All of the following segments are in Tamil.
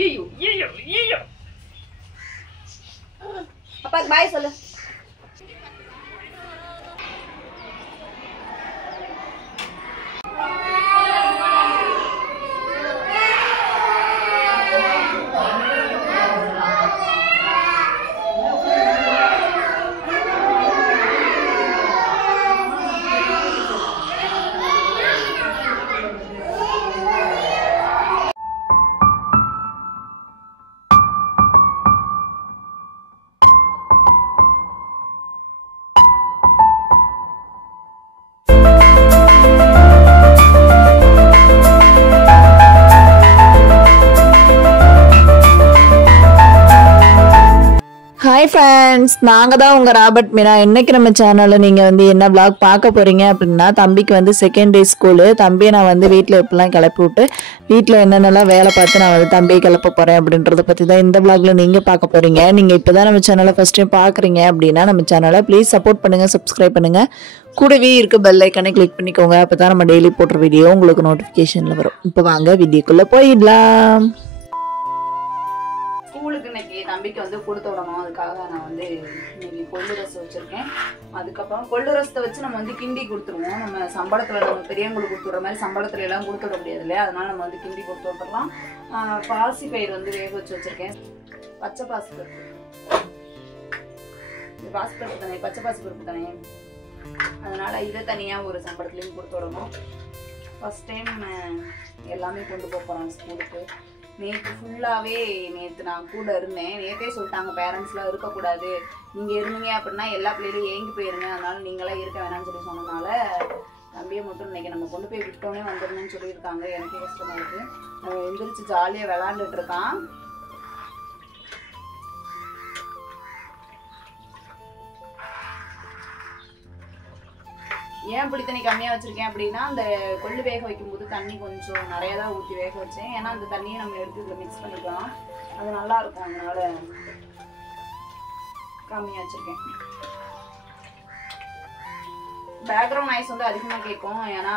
ஐயோ ஐயோ ஐயோ அப்பாக்கு பாய் சொல்லு. ஹாய் ஃப்ரெண்ட்ஸ், நாங்கள் தான் உங்கள் ராபர்ட் மீனா. இன்றைக்கி நம்ம சேனலில் நீங்கள் வந்து என்ன vlog பார்க்க போகிறீங்க அப்படின்னா, தம்பிக்கு வந்து செகண்ட் டே ஸ்கூலு. தம்பியை நான் வந்து வீட்டில் எப்படிலாம் கிளப்பி விட்டு வீட்டில் என்னென்னலாம் வேலை பார்த்து நான் வந்து தம்பியை கிளப்ப போகிறேன் அப்படின்றத பற்றி தான் இந்த vlogல நீங்கள் பார்க்க போகிறீங்க. நீங்கள் இப்போ தான் நம்ம சேனலை ஃபஸ்ட் டைம் பார்க்குறீங்க அப்படின்னா நம்ம சேனலை ப்ளீஸ் சப்போர்ட் பண்ணுங்கள், சப்ஸ்கிரைப் பண்ணுங்கள். கூடவே இருக்க பெல் ஐக்கானை கிளிக் பண்ணிக்கோங்க. அப்போ தான் நம்ம டெய்லி போடுற வீடியோ உங்களுக்கு நோட்டிஃபிகேஷனில் வரும். இப்போ வாங்க வீடியோக்குள்ளே போயிடலாம். ஸ்கூலுக்கு இன்னைக்கு தம்பிக்கு வந்து கொடுத்து விடணும். அதுக்காக நான் வந்து இன்னைக்கு கொள்ளு ரசம் வச்சிருக்கேன். அதுக்கப்புறம் கொள்ளு ரசத்தை வச்சு நம்ம வந்து கிண்டி கொடுத்துருவோம். நம்ம சம்பளத்தில் நம்ம பெரியவங்களுக்கு கொடுத்துடுற மாதிரி சம்பளத்துல எல்லாம் கொடுத்து விட முடியாது இல்லையா, அதனால நம்ம வந்து கிண்டி கொடுத்து விட்டுறலாம். பாசி பயிர் வந்து வேக வச்சு வச்சிருக்கேன். பச்சை பாசி பருப்பு, இது பாசி பருப்பு தானே, பச்சை பாசி பருப்பு தானே, அதனால இதை தனியாக ஒரு சம்பளத்துலேயும் கொடுத்து விடணும். ஃபர்ஸ்ட் டைம் எல்லாமே கொண்டு போக போகிறோம் ஸ்கூலுக்கு. நேற்று ஃபுல்லாகவே நேற்று நான் கூட இருந்தேன். நேற்றே சொல்லிட்டாங்க பேரண்ட்ஸ்லாம் இருக்கக்கூடாது, நீங்கள் இருந்தீங்க அப்படின்னா எல்லா பிள்ளைகளும் ஏங்கி போயிருங்க, அதனால நீங்களாம் இருக்க வேணாம்னு சொல்லி சொன்னதுனால தம்பியை மட்டும் இன்னைக்கு நம்ம கொண்டு போய் விட்டோன்னே வந்துடணும்னு சொல்லியிருக்காங்க. எனக்கே கஷ்டமாக இருக்குது. அவன் எந்திரிச்சு ஜாலியாக விளாண்டுட்டு இருக்கான். ஏன் இப்படி தண்ணி கம்மியாக வச்சுருக்கேன் அப்படின்னா, அந்த கொள்ளு வேக வைக்கும்போது தண்ணி கொஞ்சம் நிறையா தான் ஊற்றி வேக வச்சேன். ஏன்னா அந்த தண்ணியை நம்ம எடுத்து இதில் மிக்ஸ் பண்ணிக்கலாம், அது நல்லாயிருக்கும், அதனால கம்மியாக வச்சுருக்கேன். பேக்ரவுண்ட் நாய்ஸ் வந்து அதிகமாக கேட்கும், ஏன்னா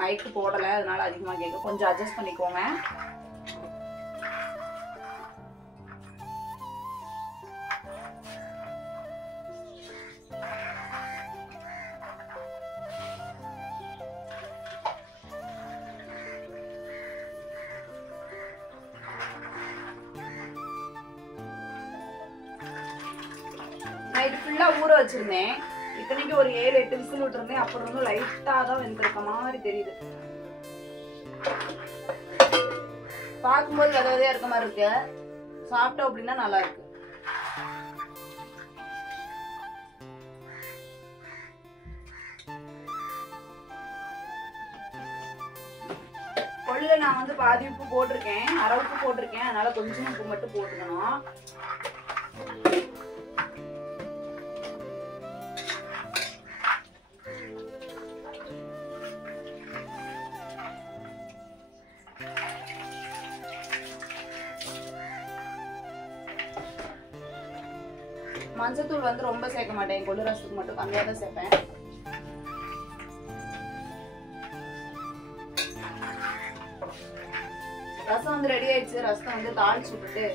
மைக்கு போடலை, அதனால அதிகமாக கேட்கும். கொஞ்சம் அட்ஜஸ்ட் பண்ணிக்கோங்க. நைட்டு ஃபுல்லாக ஊற வச்சிருந்தேன். இத்தனைக்கு ஒரு 7-8 விசில் விட்டுருந்தேன். அப்புறம் வந்து லைட்டாக தான் வெந்திருக்க மாதிரி தெரியுது. பார்க்கும்போது விதவிதையா இருக்க மாதிரி இருக்கு, சாப்பிட்டோம் அப்படின்னா நல்லா இருக்கு. கொள்ளுல நான் வந்து பாதி உப்பு போட்டிருக்கேன், அரை உப்பு போட்டிருக்கேன், அதனால கொஞ்சம் உப்பு மட்டும் போட்டுக்கணும். மஞ்சத்தூள் வந்து ரொம்ப சேர்க்க மாட்டேன், கொள்ளு ரசத்துக்கு மட்டும் கம்மியாக தான் சேர்ப்பேன். ரசம் வந்து ரெடி ஆயிடுச்சு. ரசத்தை வந்து தாளிச்சு விட்டுட்டு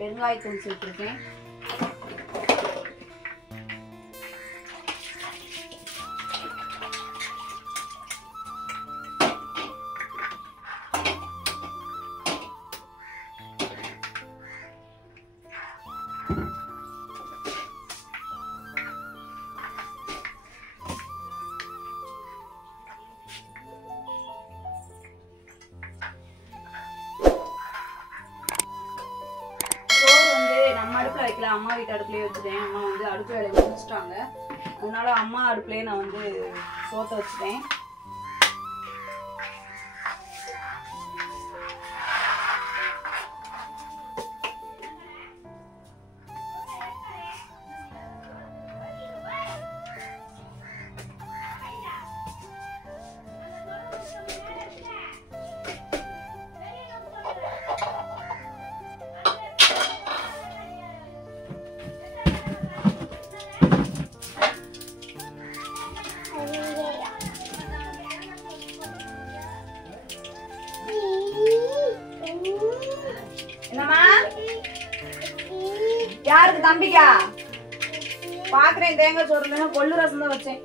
பெருங்காயத்தூள் சேர்த்துருக்கேன். அடுப்புல வைக்கல, அம்மா வீட்டு அடுப்புலயே வச்சுட்டேன். அம்மா வந்து அடுப்பு வேலையை முடிச்சிட்டாங்க, அதனால அம்மா அடுப்புலயே நான் வந்து சோத்தை வச்சுட்டேன். என்னம்மா யாருக்கு தம்பிக்கா பாக்குறேன் தேங்காய் சோறு கொள்ளு ரசம் தான் வச்சேன்.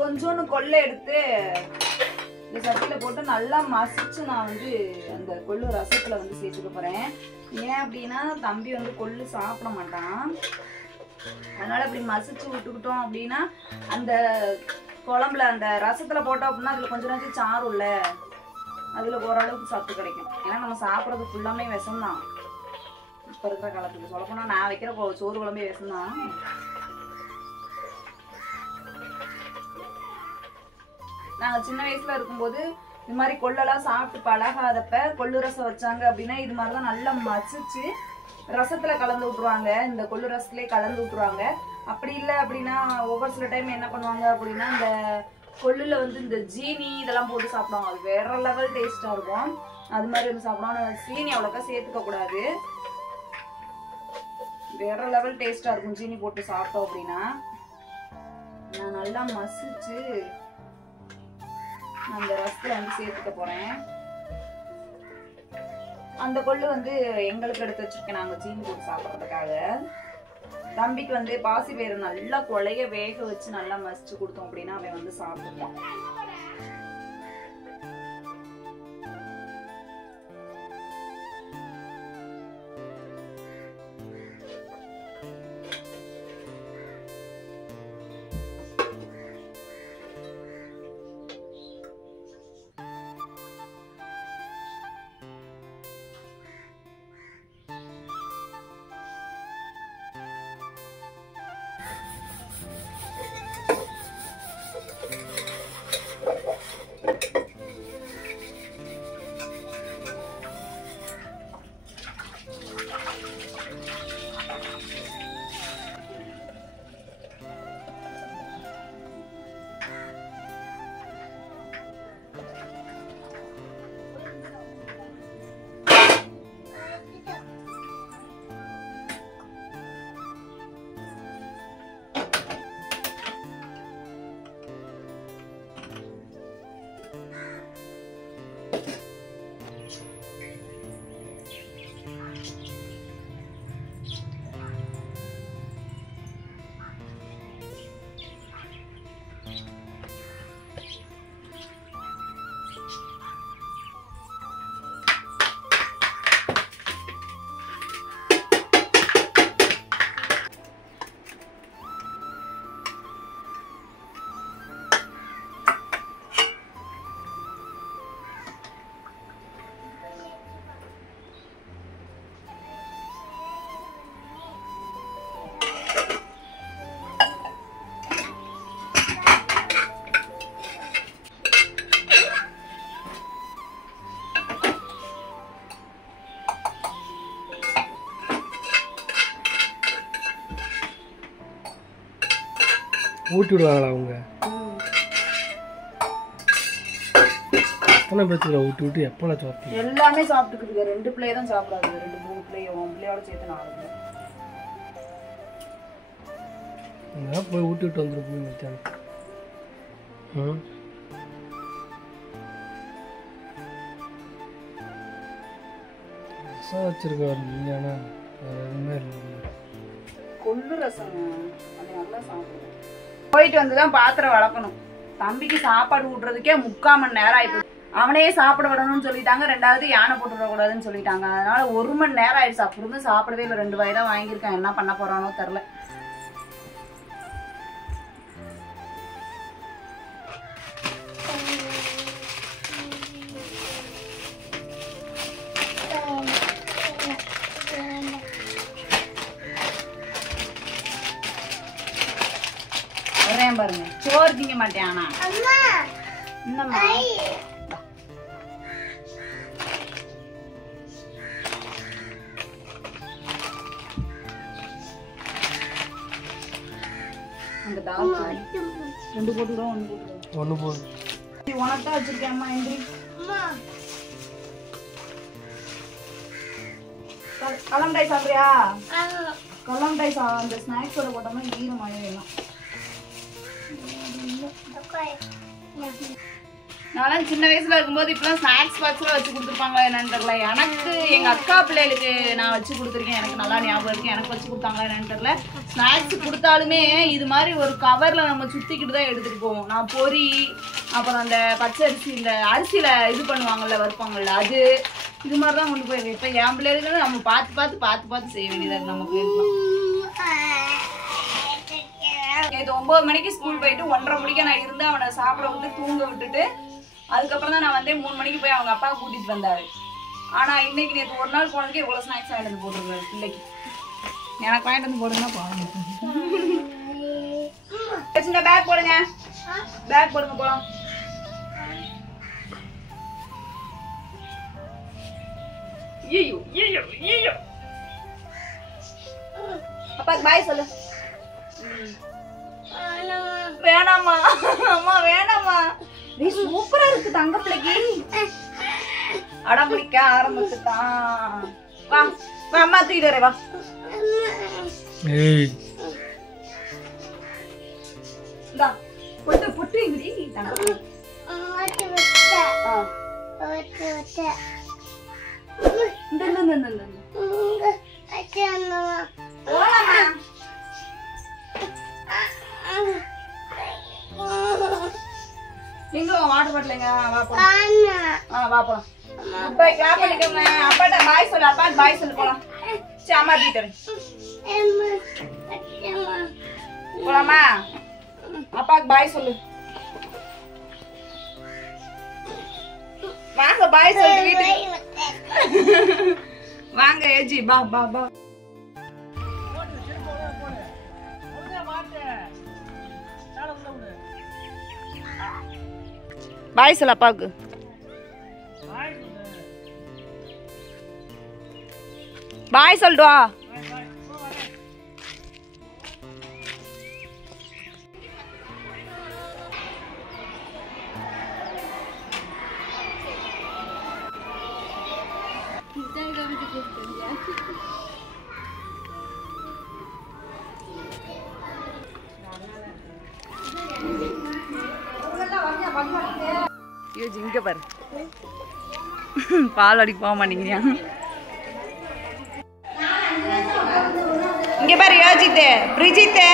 கொஞ்சோன்னு கொள்ளை எடுத்து இந்த சட்டியில போட்டு நல்லா மசிச்சு நான் வந்து அந்த கொள்ளு ரசத்துல வந்து சேர்த்துக்க போறேன். ஏன் அப்படின்னா தம்பி வந்து கொள்ளு சாப்பிட மாட்டான். அதனால இப்படி மசிச்சு விட்டுக்கிட்டோம் அப்படின்னா அந்த குழம்புல அந்த ரசத்துல போட்டோம் அப்படின்னா அதுல கொஞ்சம் நேரம் சாரும் இல்ல, அதுல ஓரளவுக்கு சத்து கிடைக்கும். ஏன்னா நம்ம சாப்பிட்றது ஃபுல்லாமே விஷம் தான் இப்ப இருக்கிற காலத்துக்கு. சொல்ல போனா நான் வைக்கிற சோறு குழம்பே விஷம் தான். நாங்க சின்ன வயசுல இருக்கும்போது இது மாதிரி கொள்ளெல்லாம் சாப்பிட்டு பழகாதப்ப கொள்ளு ரசம் வச்சாங்க அப்படின்னா இது மாதிரிதான் நல்லா மசிச்சு ரசத்துல கலந்து விட்டுருவாங்க. இந்த கொள்ளு ரசத்துலயே கலந்து விட்டுருவாங்க. அப்படி இல்லை அப்படின்னா ஒவ்வொரு சில டைம் என்ன பண்ணுவாங்க அப்படின்னா இந்த கொள்ளுல வந்து இந்த ஜீனி இதெல்லாம் போட்டு சாப்பிடுவாங்க. அது வேற லெவல் டேஸ்டா இருக்கும். அது மாதிரி வந்து சாப்பிடுவாங்க. சீனி அவ்வளோக்கா சேர்த்துக்க கூடாது. வேற லெவல் டேஸ்டா இருக்கும் ஜீனி போட்டு சாப்பிட்டோம் அப்படின்னா. நான் நல்லா மசிச்சு அந்த ரசத்தை வந்து சேர்த்துக்க போறேன். அந்த கொள்ளு வந்து எங்களுக்கு எடுத்து வச்சிருக்கேன் நாங்க சீனி போட்டு சாப்பிட்றதுக்காக. தம்பிக்கு வந்து பாசி பயிறு நல்லா கொலைய வேக வச்சு நல்லா மசிச்சு கொடுத்தோம் அப்படின்னா அவன் வந்து சாப்பிடுவான். ஊட்டி விடுவாங்களா அவங்க? எத்தனை பேருக்கு ஊட்டி விட்டு எப்போ சாப்பிட்டு எல்லாமே சாப்பிட்டுக்குதுங்க. 2 பிள்ளைய தான் சாப்பிடாது. 2-3 பிள்ளைய உன் பிள்ளையோட சேர்த்து 4 பிள்ளை. போய் ஊட்டி விட்டு வந்துருப்போம் மத்தியானம். ரசம் வச்சிருக்காரு இல்லையானா வேற எதுவுமே இல்லை. கொள்ளு ரசம் அது நல்லா சாப்பிடுவோம். போயிட்டு வந்துதான் பாத்திரம் வளர்க்கணும். தம்பிக்கு சாப்பாடு ஊட்டுறதுக்கே 3/4 மணி நேரம் ஆயிடுச்சு. அவனே சாப்பிட விடணும்னு சொல்லிட்டாங்க. 2வது யானை போட்டு விடக்கூடாதுன்னு சொல்லிட்டாங்க. அதனால 1 மணி நேரம் ஆயிடுச்சு. அப்படி இருந்து சாப்பிடவே இல்லை. 2 வாய் தான் வாங்கியிருக்கேன். என்ன பண்ண போறானோ தெரியல. பாருங்க. சோறு திங்க மாட்டேன் ஆனா. என்னம்மா? அந்த டால் ரெண்டு போட்டுறோம், ஒன்னு போடு. உனக்கா வச்சிருக்கேன் அம்மா. எந்திரி. கலம்டாய் சாப்பிடுறியா? கலம்டாய் அந்த ஸ்நாக்ஸோட போட்டோம்னா ஈரமாயே வேணும். நான் சின்ன வயசுல இருக்கும்போது இப்பெல்லாம் ஸ்நாக்ஸ் பாக்ஸ்ல வச்சு கொடுத்துருப்பாங்களா என்னன்னு தெரியல. எனக்கு எங்க அக்கா பிள்ளைகளுக்கு நான் வச்சு கொடுத்துருக்கேன். எனக்கு நல்லா ஞாபகம் இருக்கு. எனக்கு வச்சு கொடுத்தாங்களா என்னன்னு தெரியல. ஸ்நாக்ஸ் கொடுத்தாலுமே இது மாதிரி ஒரு கவர்ல நம்ம சுத்திக்கிட்டு தான் எடுத்துட்டு போவோம். நான் பொரி, அப்புறம் அந்த பச்சை அரிசி, இந்த அரிசியில இது பண்ணுவாங்கல்ல, வறுப்பாங்கல்ல, அது இது மாதிரி தான் கொண்டு போயிருக்கேன். இப்ப என் பிள்ளைகளுக்கு நம்ம பார்த்து செய்ய வேண்டியதா இருக்கு. நமக்கு நேற்று 9 மணிக்கு ஸ்கூல் போயிட்டு 1:30 மணிக்கு நான் இருந்து அவனை சாப்பிட விட்டு தூங்க விட்டுட்டு அதுக்கப்புறம் தான் நான் வந்து 3 மணிக்கு போய் அவங்க அப்பா கூட்டிட்டு வந்தாரு. ஆனா இன்னைக்கு நேற்று ஒரு நாள் போனதுக்கு இவ்வளவு ஸ்நாக்ஸ் வாங்கிட்டு வந்து போட்டுருக்காரு பிள்ளைக்கு. எனக்கு வாங்கிட்டு வந்து போடுங்கன்னா பாருங்க. சின்ன பேக் போடுங்க, பேக் போடுங்க போலாம். ஐயோ ஐயோ ஐயோ, அப்பாக்கு பாய் சொல்லு. வேணாமா அம்மா, வேணாமா. நீ சூப்பரா இருக்கு தங்க பிள்ளைக்கு. அடம் பிடிக்க ஆரம்பிச்சுட்டான். வா வா அம்மா தூக்கிட்டு வரேன். வா. இந்தா பொட்டு பொட்டு இங்கடி தங்க பிள்ளை. எங்க வாட்டர் பாட்டிலுங்க? வா போலாம். வா போலாம். போய் கிளாப் பண்ணிக்கோங்க. அப்பாட்ட பாய் சொல்லு. அப்பா பாய் சொல்லு. போலாம். சரி அம்மா தீட்டறேன். போலாமா? அப்பாக்கு பாய் சொல்லு. வாங்க பாய் சொல்லு வீட்டுக்கு. வாங்க ஏஜி, பா பா பா. பாய் சொல்லு அப்பாவுக்கு. பாய் சொல்லுவா. இங்க பாரு, பால் அடிக்க போக மாட்டேங்கிறியா? இங்க பாரு யோஜித்து, பிரிஜித்து.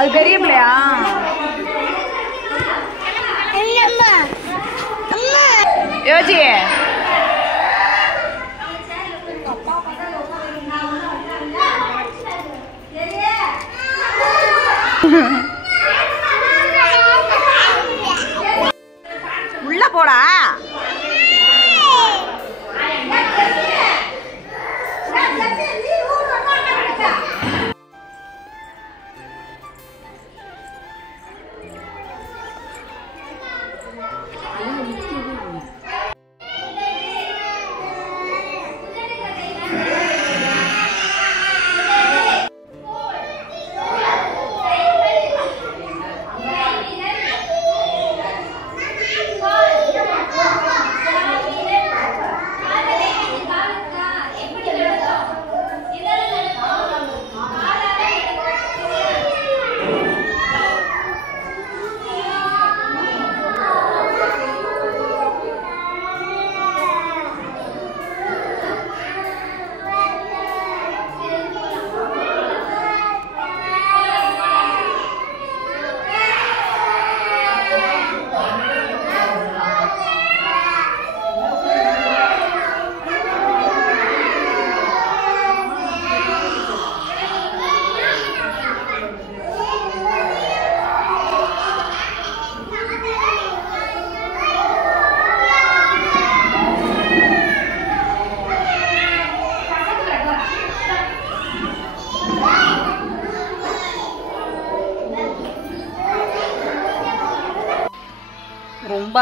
அது பெரிய பிள்ளையா? யோஜி உள்ள போடா.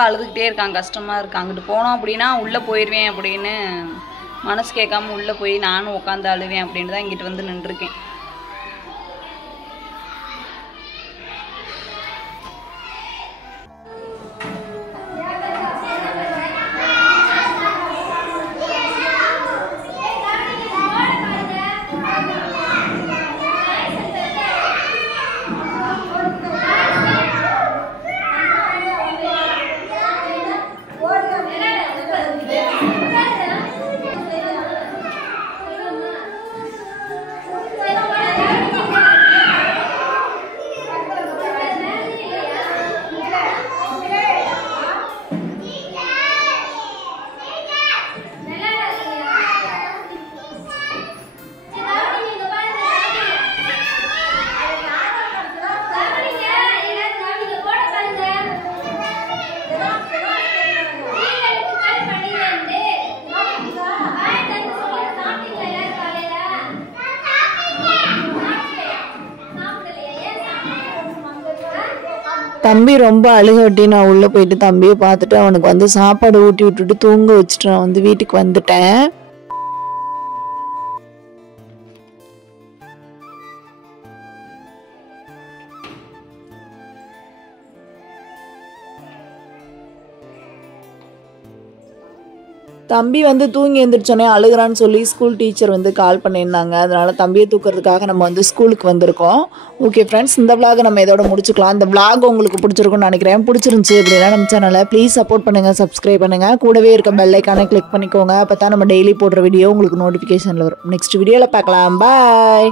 அழுதுகிட்டே இருக்கான், கஷ்டமாக இருக்கு. அங்கிட்டு போனோம் அப்படின்னா உள்ளே போயிடுவேன் அப்படின்னு மனசு கேட்காம உள்ளே போய் நானும் உட்காந்து அழுவேன் அப்படின்னு தான் இங்கிட்டு வந்து நின்றுருக்கேன். தம்பி ரொம்ப அழுக விட்டி நான் உள்ளே போயிட்டு தம்பியை பார்த்துட்டு அவனுக்கு வந்து சாப்பாடு ஊட்டி விட்டுட்டு தூங்க வச்சுட்டு நான் வந்து வீட்டுக்கு வந்துட்டேன். தம்பி வந்து தூங்கி எழுந்திரிச்சோன்னே அழுகிறான்னு சொல்லி ஸ்கூல் டீச்சர் வந்து கால் பண்ணியிருந்தாங்க. அதனால தம்பியை தூக்கிறதுக்காக நம்ம வந்து ஸ்கூலுக்கு வந்திருக்கோம். ஓகே ஃப்ரெண்ட்ஸ், இந்த விளாகை நம்ம இதோட முடிச்சுக்கலாம். இந்த விளாக் உங்களுக்கு பிடிச்சிருக்கும்னு நினைக்கிறேன். பிடிச்சிருந்துச்சி அப்படின்னா நம்ம சேனலை ப்ளீஸ் சப்போர்ட் பண்ணுங்கள், சப்ஸ்கிரைப் பண்ணுங்கள், கூடவே இருக்க பெல் ஐக்கானை கிளிக் பண்ணிக்கோங்க. அப்போ தான் நம்ம டெய்லி போடுற வீடியோ உங்களுக்கு நோட்டிஃபிகேஷனில் வரும். நெக்ஸ்ட் வீடியோவில் பார்க்கலாம். பாய்.